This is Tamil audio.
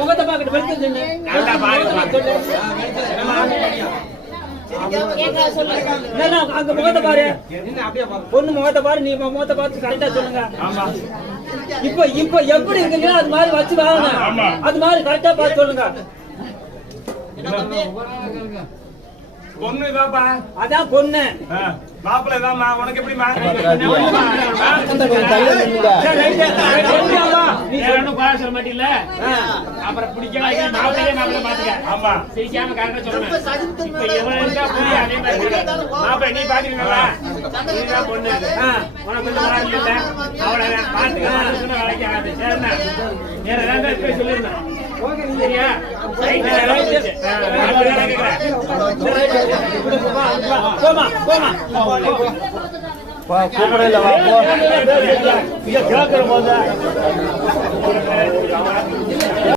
முகத்தை பாக்கிட்டு வெளுத்து சொல்லு. அங்க முகத்தை பாரு, பொண்ணு முகத்தை பாரு, நீ முகத்தை பார்த்து கரெக்டா சொல்லுங்க. இப்ப இப்ப எப்படி இருக்கீங்களோ அது மாதிரி வச்சு வாங்க, அது மாதிரி கரெக்டா பார்த்து சொல்லுங்க. பொண்ணு தான்ப்பா. அதான் பொண்ணு. மாப்பிள்ளை தான்மா. உனக்கு எப்படிமா? நீ ஒன்னும் குறை சொல்ல மாட்டீங்களா? அப்புறம் பிடிக்கல மாப்பிள்ளை பாத்துக்க. ஆமா சிரிக்காம கரெக்டா சொல்லணும். இப்ப எவன் இருக்கா புரிய அதே மாதிரி மாப்பிள்ளை நீ பாத்துக்கீங்களா? நீதான் பொண்ணு. உனக்கு கொஞ்சம் வராது இல்ல, அவளை பாத்துக்க வேலைக்கு ஆகாது. சரிண்ணா, வேற ஏதாவது போய் சொல்லிருந்தேன். சரியா? போமா போமா கூப்பிடல.